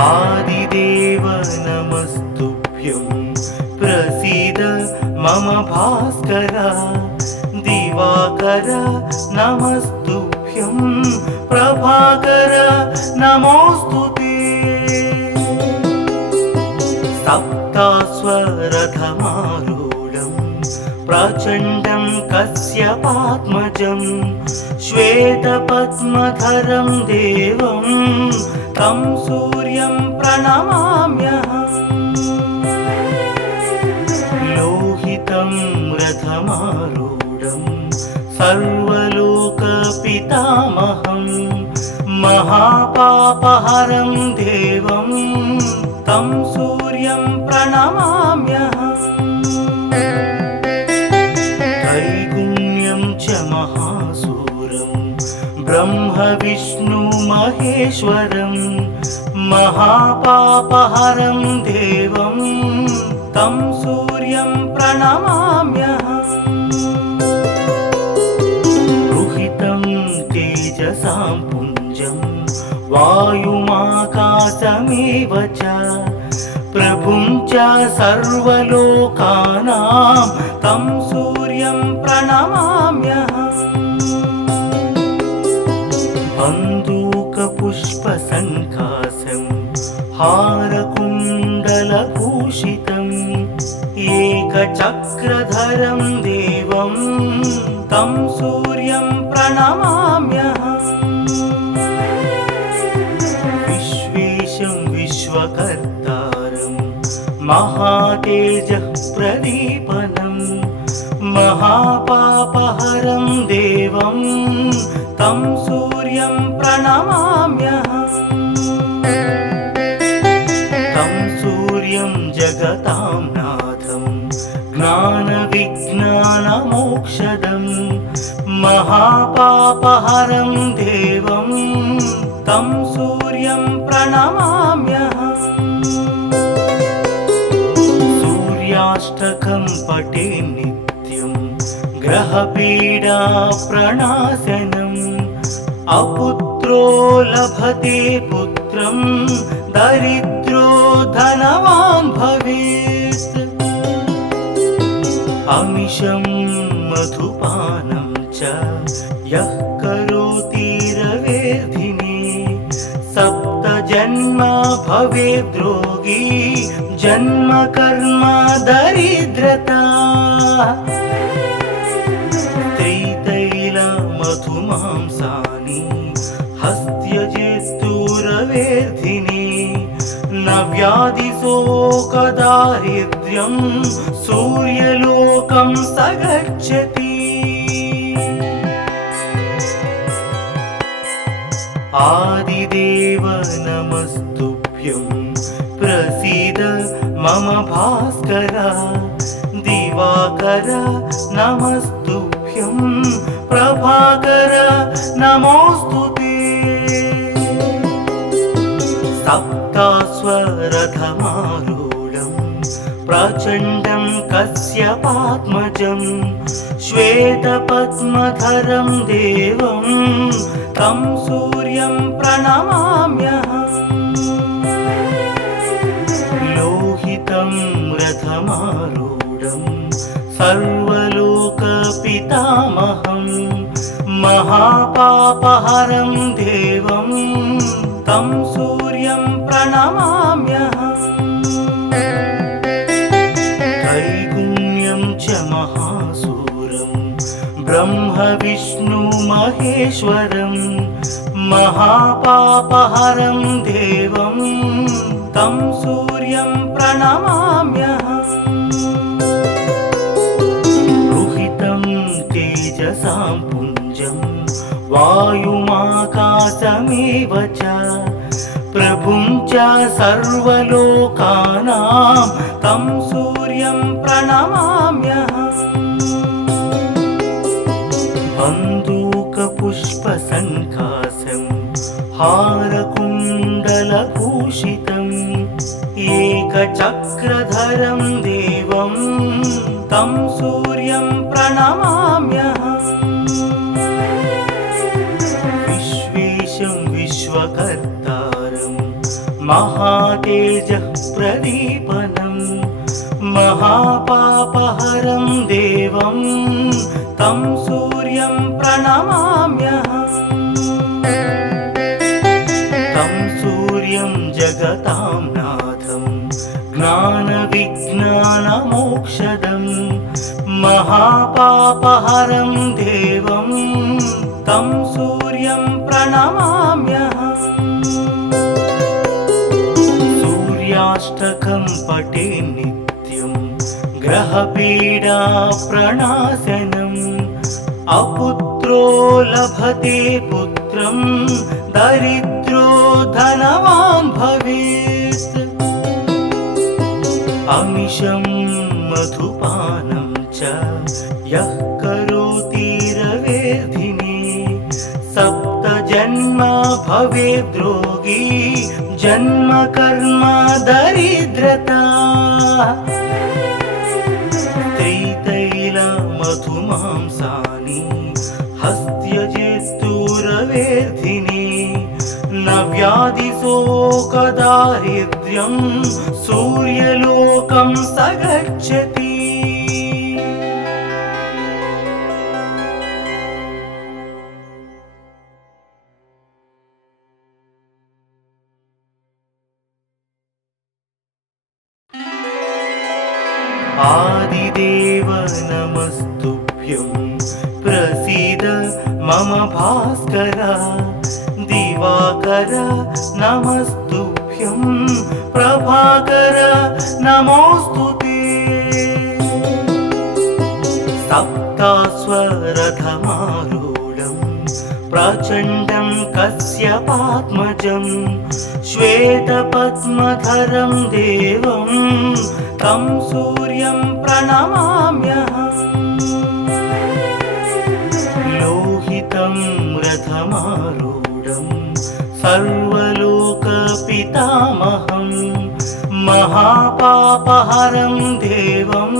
आदिदेव नमस्तुभ्यं प्रसीद मम भास्कर दिवाकर नमस्तुभ्यं प्रभाकर नमोस्तुते सप्तास्वरथमारूढं प्रचण्डं कश्यपात्मजं श्वेतपद्मधरं देवं तं सूर्यं प्रणमाम्यहम् लोहितं रथमारूढं सर्वलोकपितामहं महापापहरं देवं तं सूर्यं प्रणमाम्यहम् त्रैगुण्यं च महासूरं ब्रह्म विष्णु महेश्वरं महापापहरं देवं तं सूर्यं प्रणमाम्यहम् रुहितं तेजसां पुञ्जं वायुमाकाशमेव च प्रभुं च सर्वलोकानां तं सूर्यं प्रणमाम्यहम् बन्दूकपुष्पसङ्कासं हारकुण्डलभूषितम् एकचक्रधरं देवं तं सूर्यं प्रणमाम्यहम् विश्वेशं विश्वकर्तारं महातेजः प्रदीपनं महापापहरं देवं तं सूर्यं प्रणमाम्यहम् तं सूर्यं जगतां नाथं ज्ञानविज्ञानमोक्षदं महापापहरं देवं तं सूर्यं प्रणमाम्यहम् सूर्याष्टकं पठे नित्यं ग्रहपीडा प्रणाशनम् अपुत्रो लभते पुत्रं दरिद्रो धनवान् भवेत् अमिषं मधुपानं च यः करोति रवेर्धिने सप्तजन्म भवेद्रोगी जन्म कर्म दरिद्रता त्रितैलमधुमांसानि हस्त्यजेस्तुरवेर्धिने न व्याधिशोकदारिद्र्यं सूर्यलोकं स गच्छति आदिदेव नमस्तुभ्यं प्रसीद मम भास्कर दिवाकर नमस्तुभ्यं प्रभाकर नमोस्तुते सप्तास्वरथमारूढं प्रचण्डं कश्यपात्मजं श्वेतपद्मधरं देवं तं सूर्यं प्रणमाम्यहम् लोहितं रथमारूढं सर्वलोकपितामहं महापापहरं देवं तं सूर्यं प्रणमाम्यहम् त्रैगुण्यं च महासूरं ब्रह्म विष्णु महेश्वरं महापापहरं देवं तं सूर्यं प्रणमाम्यहम् रुहितं तेजसां पुञ्जं वायुमाकाशमेव च प्रभुं च सर्वलोकानां तं सूर्यं प्रणमाम्यहम् बन्दूकपुष्पसङ्कासं हारकुण्डलभूषितम् एकचक्रधरं देवं तं सूर्यं प्रणमाम्यहम् विश्वेशं विश्वकर्तारं महातेजः प्रदीपनं महापापहरं देवं तं सूर्यं प्रणमाम्यहम् तं सूर्यं जगतां नाथं ज्ञानविज्ञानमोक्षदं महापापहरं देवं तं सूर्यं प्रणमाम्यहम् सूर्याष्टकं पठे नित्यं ग्रहपीडा प्रणाशनम् अपुत्रो लभते पुत्रं दरिद्रो धनवान् भवेत् अमिषं मधुपानं च यः करोति रवेर्धिने सप्तजन्म भवेद्रोगी जन्म कर्म दरिद्रता त्रितैलमधुमांसानि हस्त्यजेस्तुरवेर्धिने न व्याधिशोकदारिद्र्यं सूर्यलोकं स गच्छति आदिदेव नमस्तुभ्यं प्रसीद मम भास्कर दिवाकर नमस्तुभ्यं प्रभाकर नमोस्तुते सप्तास्वरथमारूढं प्रचण्डं कश्यपात्मजं श्वेतपद्मधरं देवं तं सूर्यं प्रणमाम्यहम् लोहितं रथमारूढं सर्वलोकपितामहं महापापहरं देवं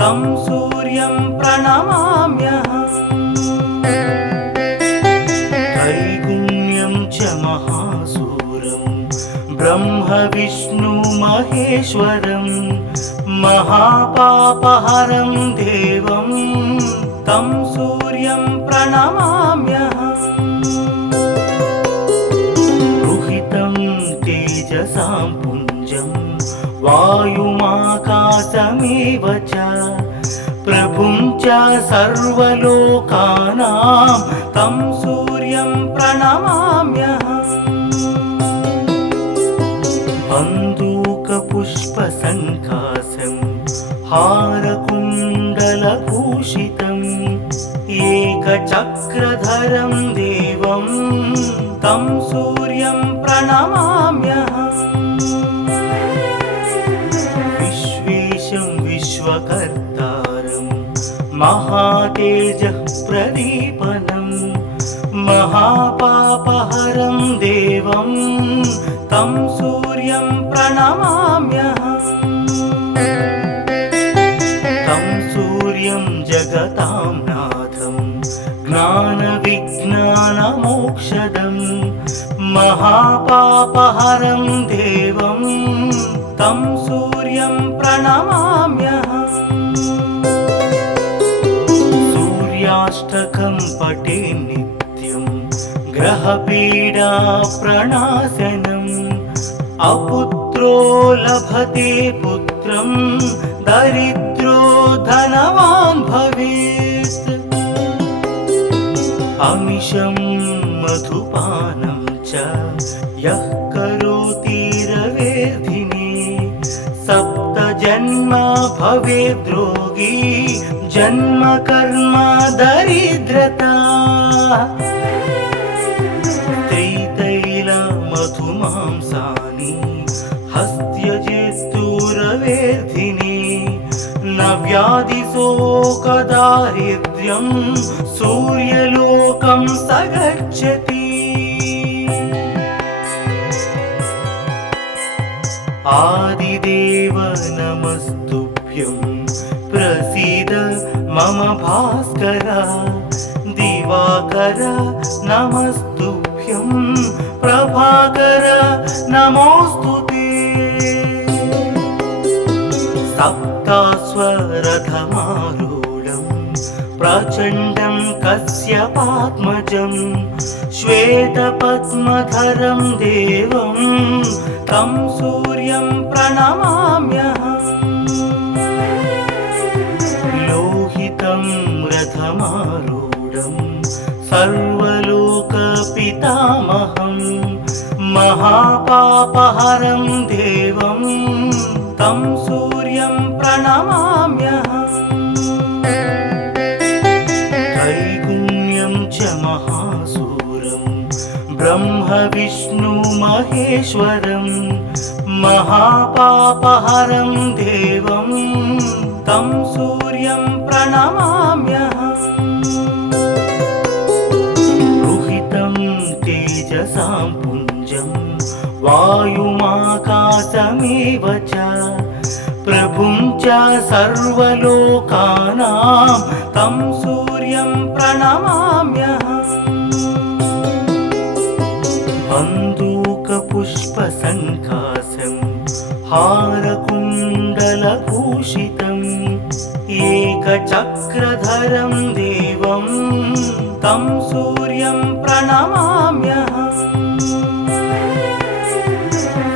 तं सूर्यं प्रणमाम्यहम् त्रैगुण्यं च महासूरं ब्रह्म विष्णु महेश्वरं महापापहरं देवं तं सूर्यं प्रणमाम्यहम् रुहितं तेजसां पुञ्जं वायुमाकाशमेव च प्रभुं च सर्वलोकानां तं सूर्यं प्रणमाम्यहम् बन्दूकपुष्पसङ्कासं हारकुण्डलभूषितम् एकचक्रधरं देवं तं सूर्यं प्रणमाम्यहम् विश्वेशं विश्वकर्तारं महातेजः प्रदीपनं महापापहरं देवं तं सूर्यं प्रणमाम्यहम् तं सूर्यं जगतां नाथं ज्ञानविज्ञानमोक्षदं महापापहरं देवं तं सूर्यं प्रणमाम्यहम् सूर्याष्टकं पठे नित्यं ग्रहपीडा प्रणाशनम् अपुत्रो लभते पुत्रं दरिद्रो धनवान् भवेत् अमिषं मधुपानं च यः करोति रवेर्धिने सप्तजन्म भवेद्रोगी जन्म कर्म दरिद्रता त्रितैलमधुमांसानि हस्त्यजेस्तुरवेर्धिने न व्याधिशोकदारिद्र्यं सूर्यलोकं स गच्छति आदिदेव नमस्तुभ्यं प्रसीद मम भास्कर दिवाकर नमस्तुभ्यं प्रभाकर नमोऽस्तुते सप्ताश्वरथमारूढं प्रचण्डं कश्यपात्मजं श्वेतपद्मधरं देवं तं सूर्यं प्रणमाम्यहम् लोहितं रथमारूढं सर्वलोकपितामहं महापापहरं देवं तं सूर्यं प्रणमाम्यहम् त्रैगुण्यं च महासूरं ब्रह्म विष्णु महेश्वरं महापापहरं देवं तं सूर्यं प्रणमाम्यहम् रुहितं तेजसां पुञ्जं वायुमाकाशमेव च प्रभुं च सर्वलोकानां तं सूर्यं प्रणमाम्यहम् बन्दूकपुष्पसङ्काशं हारकुण्डलभूषितम् एकचक्रधरं देवं तं सूर्यं प्रणमाम्यहम्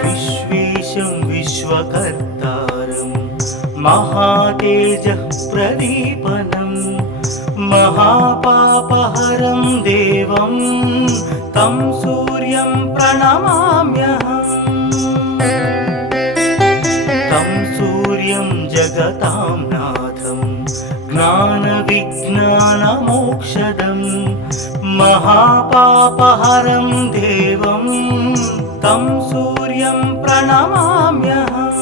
विश्वेशं विश्वकर्तारं महातेजः प्रदीपनं महापापहरं देवं तं सूर्यं प्रणमाम्यहम् तं सूर्यं जगतां नाथं ज्ञानविज्ञानमोक्षदं महापापहरं देवं तं सूर्यं प्रणमाम्यहम्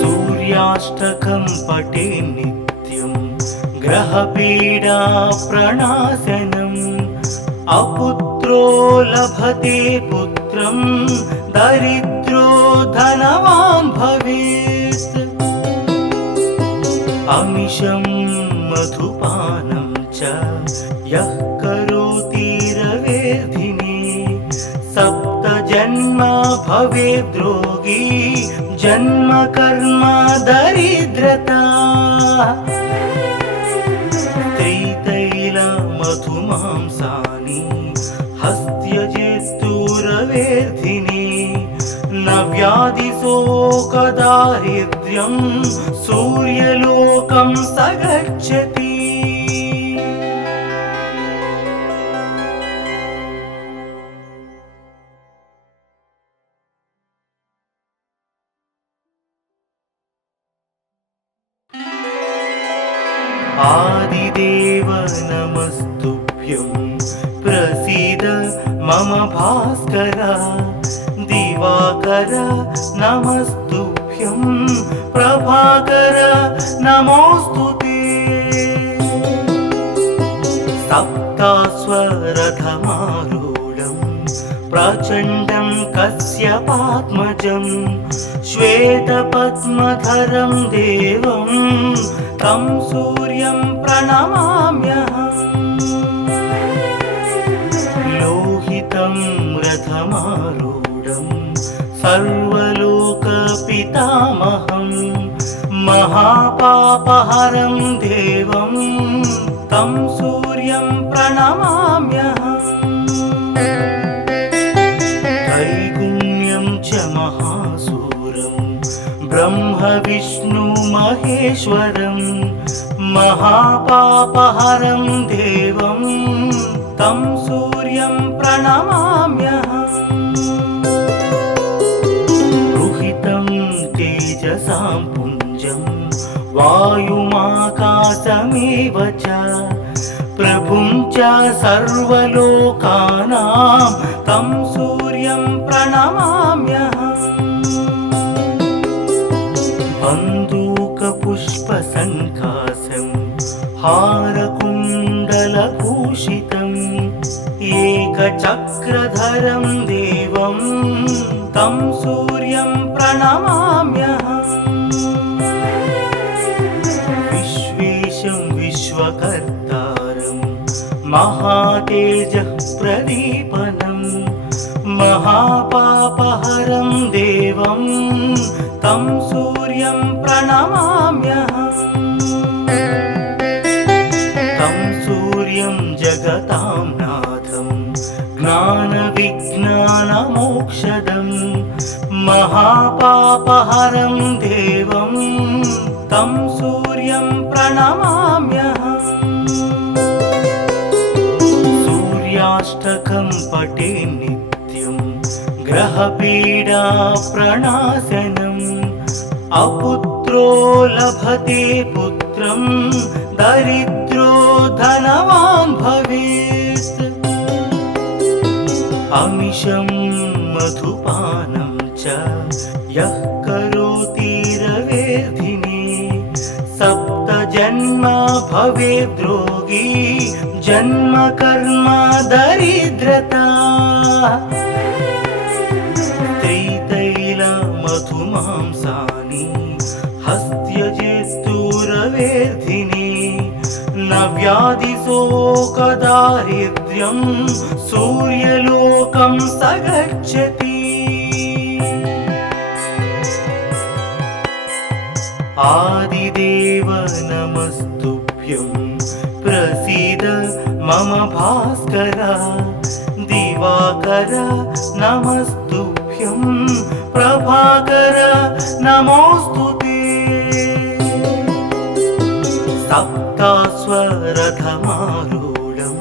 सूर्याष्टकं पठे नित्यं ग्रहपीडा प्रणाशनम् अपुत्रो लभते पुत्रं दरिद्रो धनवान् भवेत् अमिषं मधुपानं च यः करोति रवेर्धिने सप्तजन्म भवेद्रोगी जन्म कर्म दरिद्रता त्रितैलमधुमांसानि हस्त्यजेस्तुरवेर्धिने न व्याधिशोकदारिद्र्यं सूर्यलोकं स गच्छति आदिदेव नमस्तुभ्यं प्रसीद मम भास्कर दिवाकर नमस्तुभ्यं प्रभाकर नमोऽस्तुते सप्ताश्वरथमारूढं प्रचण्डं कश्यपात्मजं श्वेतपद्मधरं देवं तं सूर्यं प्रणमाम्यहम् लोहितं रथमारूढं सर्वलोकपितामहं महापापहरं देवं तं सूर्यं प्रणमाम्यहम् त्रैगुण्यं च महासूरं ब्रह्म विष्णु महेश्वरं महापापहरं देवं तं सूर्यं प्रणमाम्यहम् रुहितं तेजसां पुञ्जं वायुमाकाशमेव च प्रभुं च सर्वलोकानां तं सूर्यं प्रणमाम्यहम् बन्दूकपुष्पसङ्काशं हारकुण्डलभूषितम् एकचक्रधरं देवं तं सूर्यं प्रणमाम्यहम् विश्वेशं विश्वकर्तारं महातेजः प्रदीपनं महापापहरं देवं तं सूर्यं प्रणमाम्यहम् तं सूर्यं जगतां नाथं ज्ञानविज्ञानमोक्षदं महापापहरं देवं तं सूर्यं प्रणमाम्यहम् सूर्याष्टकं पठे नित्यं ग्रहपीडा प्रणाशनम् अपुत्रो लभते पुत्रं दरिद्रो धनवान् भवेत् अमिषं मधुपानं च यः करोति रवेर्धिने सप्तजन्म भवेद्रोगी जन्म कर्म दरिद्रता त्रितैल मधुमांसानि हस्त्यजेस्तुरवेर्धिने न व्याधिशोकदारिद्र्यं सूर्यलोकं स गच्छति आदिदेव नमस्तुभ्यं प्रसीद मम भास्कर दिवाकर नमस्तुभ्यं प्रभाकर नमोस्तुते सप्तास्वरथमारूढं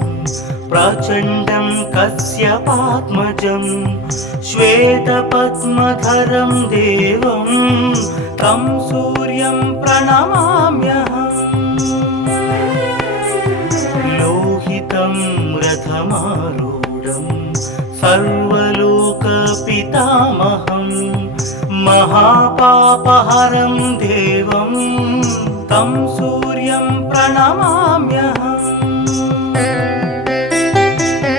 प्रचण्डं कश्यपात्मजं श्वेतपद्मधरं देवं तं सूर्यं प्रणमाम्यहम् लोहितं रथमारूढं सर्वलोकपितामहं महापापहरं देवं तं सूर्यं प्रणमाम्यहम्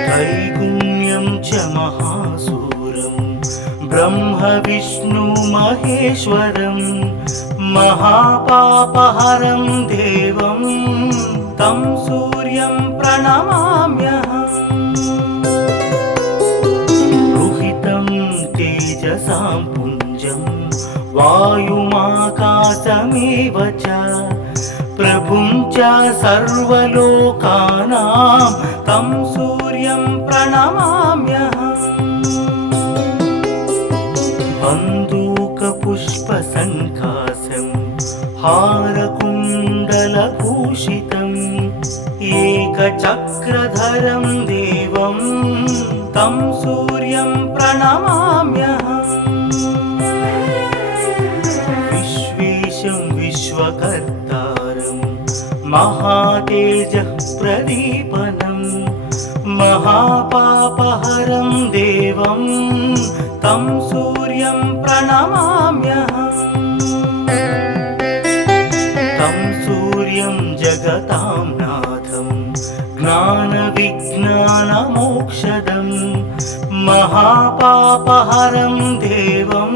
त्रैगुण्यं च महासूरं ब्रह्म विष्णु महेश्वरं महापापहरं देवं तं सूर्यं प्रणमाम्यहम् रुहितं तेजसां पुञ्जं वायुमाकाशमेव च प्रभुं च सर्वलोकानां तं सूर्यं प्रणमाम्यहम् बन्दूकपुष्पसङ्काशं हारकुण्डलभूषितम् एकचक्रधरं देवं तं सूर्यं प्रणमाम्यहम् विश्वेशं विश्वकर्तारं महातेजः प्रदीपनं महापापहरं देवं तं सूर्यं प्रणमाम्यहम् तं सूर्यं जगतां नाथं ज्ञानविज्ञानमोक्षदं महापापहरं देवं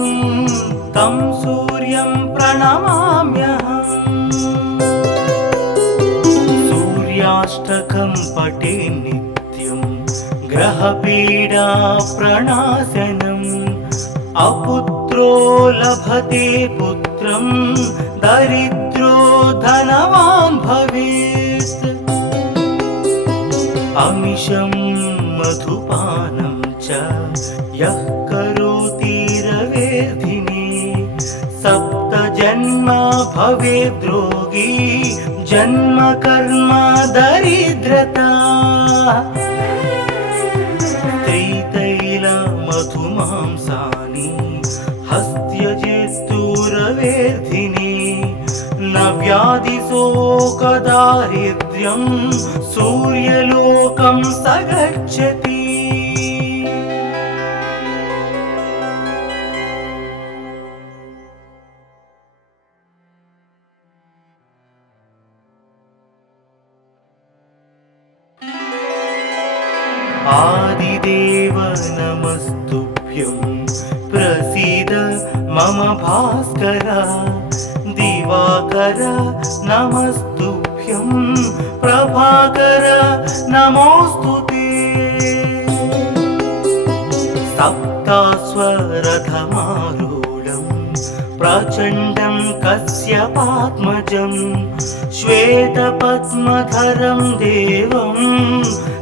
तं सूर्यं प्रणमाम्यहम् सूर्याष्टकं पठे नित्यं ग्रहपीडा प्रणाशनम् अपुत्रो लभते पुत्रं दरिद्रो धनवान् भवेत् अमिषं मधुपानं च यः करोति रवेर्धिने सप्तजन्म भवेद्रोगी जन्म कर्म दरिद्रता त्रितैल मधुमांसानि हस्त्यजेस्तुरवेर्धिने न व्याधिशोकदारिद्र्यं सूर्यलोकं स गच्छति आदिदेव नमस्तुभ्यं प्रसीद मम भास्कर दिवाकर नमस्तुभ्यं प्रभाकर नमोस्तुते सप्तास्वरथमारूढं प्रचण्डं कश्यपात्मजं श्वेतपद्मधरं देवं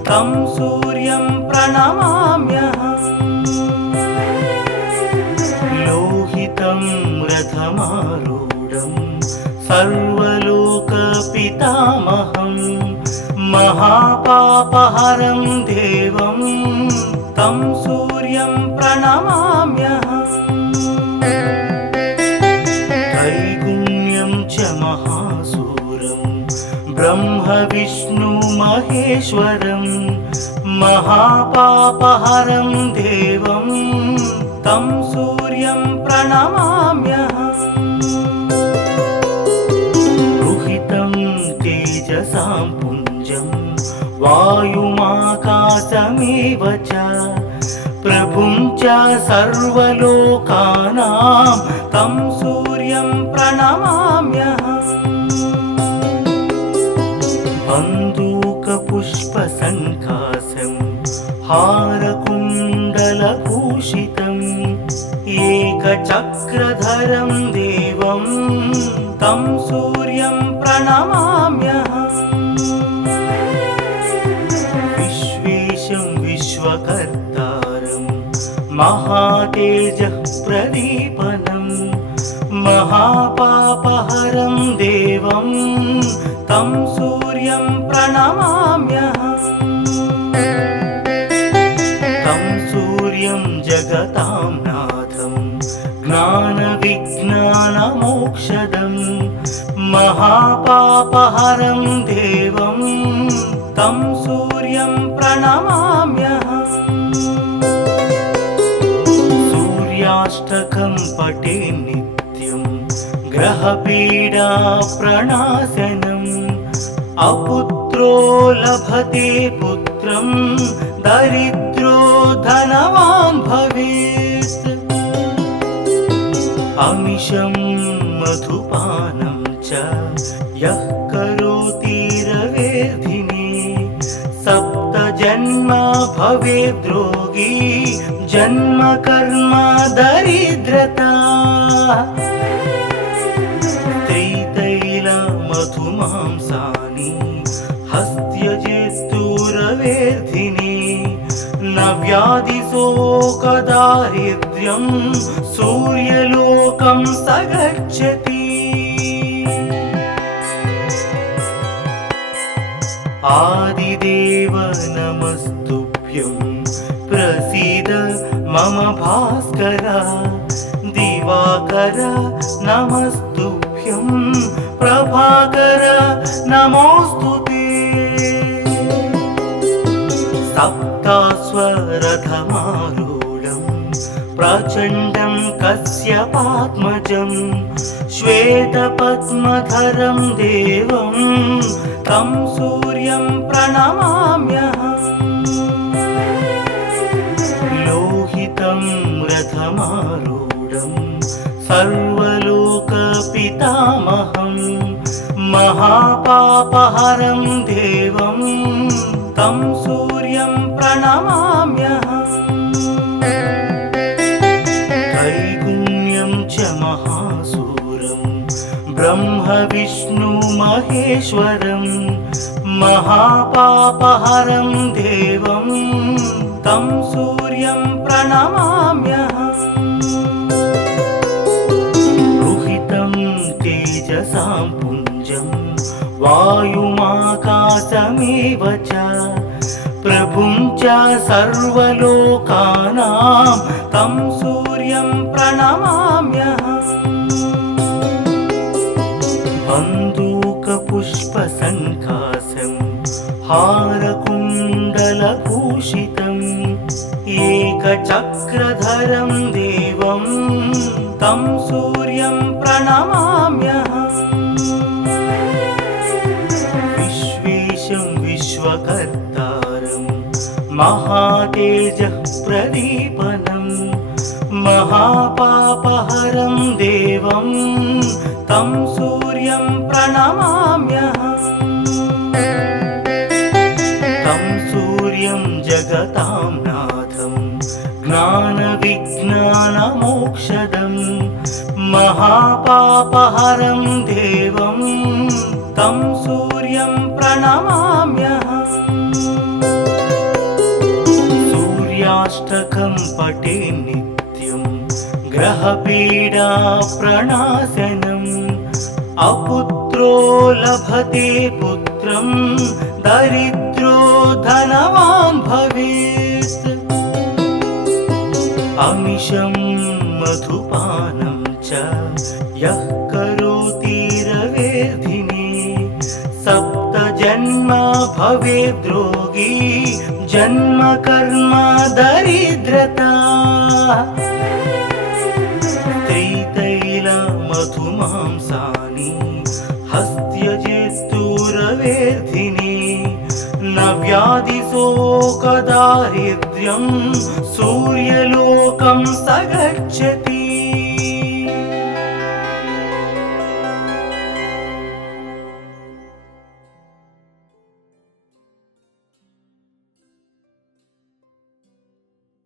तं सूर्यं प्रणमाम्यहम् लोहितं रथमारूढं सर्वलोकपितामहं महापापहरं देवं तं सूर्यं प्रणमाम्यहम् त्रैगुण्यं च महासूरं ब्रह्मविष्णुमहेश्वरं महापापहरं देवं तं सूर्यं प्रणमाम्यहम् रुहितं तेजसां पुञ्जं वायुमाकाशमेव च प्रभुं च सर्वलोकानां तं सूर्यं प्रणमाम्यहम् बन्दूकपुष्पसङ्कासं हारकुण्डलभूषितम् एकचक्रधरं देवं तं सूर्यं प्रणमाम्यहम् विश्वेशं विश्वकर्तारं महातेजः प्रदीपनं महापापहरं देवं तं सूर्यं प्रणमाम्यहम् तं सूर्यं जगतां नाथं ज्ञानविज्ञानमोक्षदं महापापहरं देवं तं सूर्यं प्रणमाम्यहम् सूर्याष्टकं पठे नित्यं ग्रहपीडाप्रणाशनम् अपुत्रो लभते पुत्रं दरिद्रो धनवान् भवेत् अमिषं मधुपानं च यः करोति रवेर्धिने सप्तजन्म भवेद्रोगी जन्म कर्म दरिद्रता त्रितैलमधुमांसानि हस्त्यजेस्तुरवेर्धिने न व्याधिशोकदारिद्र्यं सूर्यलोकं स गच्छति आदिदेव नमस्तुभ्यं प्रसीद मम भास्कर दिवाकर नमस्तुभ्यं प्रभाकर नमोऽस्तुते सप्तास्वरथमारूढं प्रचण्डं कश्यपात्मजं श्वेतपद्मधरं देवं तं सूर्यं प्रणमाम्यहम् लोहितं रथमारूढं सर्वलोकपितामहं महापापहरं देवं तं सूर्यं प्रणमाम्यहम् त्रैगुण्यं च महासूरं ब्रह्मविष्णुमहेश्वरं महापापहरं देवं तं सूर्यं प्रणमाम्यहम् रुहितं तेजसां पुञ्जं वायुमाकाशमेव च प्रभुं च सर्वलोकानां तं सूर्यं प्रणमाम्यहम् बन्दूकपुष्पसङ्कासं हारकुण्डलभूषितम् एकचक्रधरं देवं तं सूर्यं प्रणमाम्यहम् विश्वेशं विश्वकर्तारं महातेजः प्रदीपनं महापापहरं देवं तं सूर्यं प्रणमाम्यहम् तं सूर्यं जगतां नाथं ज्ञानविज्ञानमोक्षदं औषधं महापापहरं देवं तं सूर्यं प्रणमाम्यहम् सूर्याष्टकं पठे नित्यं ग्रहपीडा प्रणाशनम् अपुत्रो लभते पुत्रं दरिद्रो धनवान् भवेत् अमिषं मधुपानं च यः करोति रवेर्धिने सप्तजन्म भवेद्रोगी जन्म कर्म दरिद्रता मधुमांसानि हस्त्यजेस्तुरवेर्धिने न व्याधिशोकदारिद्र्यं सूर्यलोकं